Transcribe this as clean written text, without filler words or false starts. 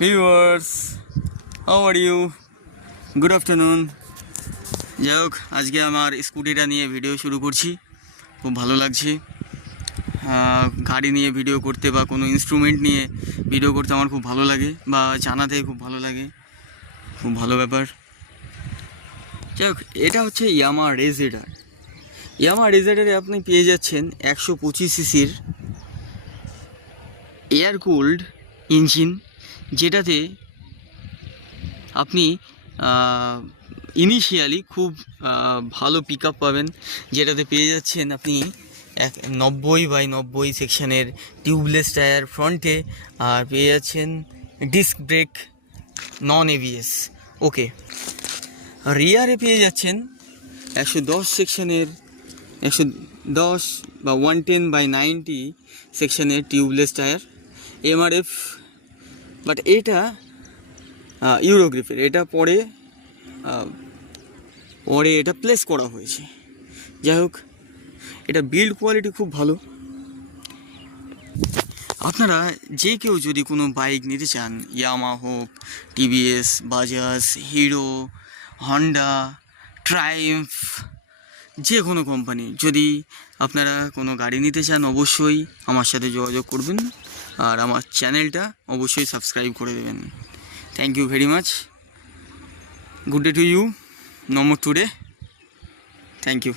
Viewers, how are you? Good afternoon. যাই হোক, আজকে আমার স্কুটিটা নিয়ে ভিডিও শুরু করছি। খুব ভালো লাগছে গাড়ি নিয়ে ভিডিও করতে বা কোনো ইনস্ট্রুমেন্ট নিয়ে ভিডিও করতে আমার খুব ভালো লাগে, বা জানাতে খুব ভালো লাগে। খুব ভালো ব্যাপার। যাই হোক, এটা হচ্ছে ইয়ামাহা রেজেডার। ইয়ামাহা রেজেডারে আপনি পেয়ে যাচ্ছেন 125 সিসির এয়ার কুলড ইঞ্জিন, যেটাতে আপনি ইনিশিয়ালি খুব ভালো পিক আপ পাবেন। যেটাতে পেয়ে যাচ্ছেন আপনি 90/90 সেকশনের টিউবলেস টায়ার ফ্রন্টে, আর পেয়ে যাচ্ছেন ডিস্ক ব্রেক নন এবিএস। ওকে, রিয়ারে পেয়ে যাচ্ছেন 110 সেকশনের 110 বা 110/90 সেকশনের টিউবলেস টায়ার এমআরএফ। বাট এটা ইউরোগ্রিপের, এটা পরে এটা প্লেস করা হয়েছে। যাই হোক, এটা বিল্ড কোয়ালিটি খুব ভালো। আপনারা যে কেউ যদি কোনো বাইক নিতে চান, ইয়ামাহা হোক, টিভিএস, বাজাজ, হিরো, হন্ডা, ট্রাইম্ফ, যে কোনো কোম্পানি, যদি আপনারা কোনো গাড়ি নিতে চান, অবশ্যই আমার সাথে যোগাযোগ করবেন, আর আমার চ্যানেলটা অবশ্যই সাবস্ক্রাইব করে দেবেন। Thank you very much. Good day to you. No more today. Thank you.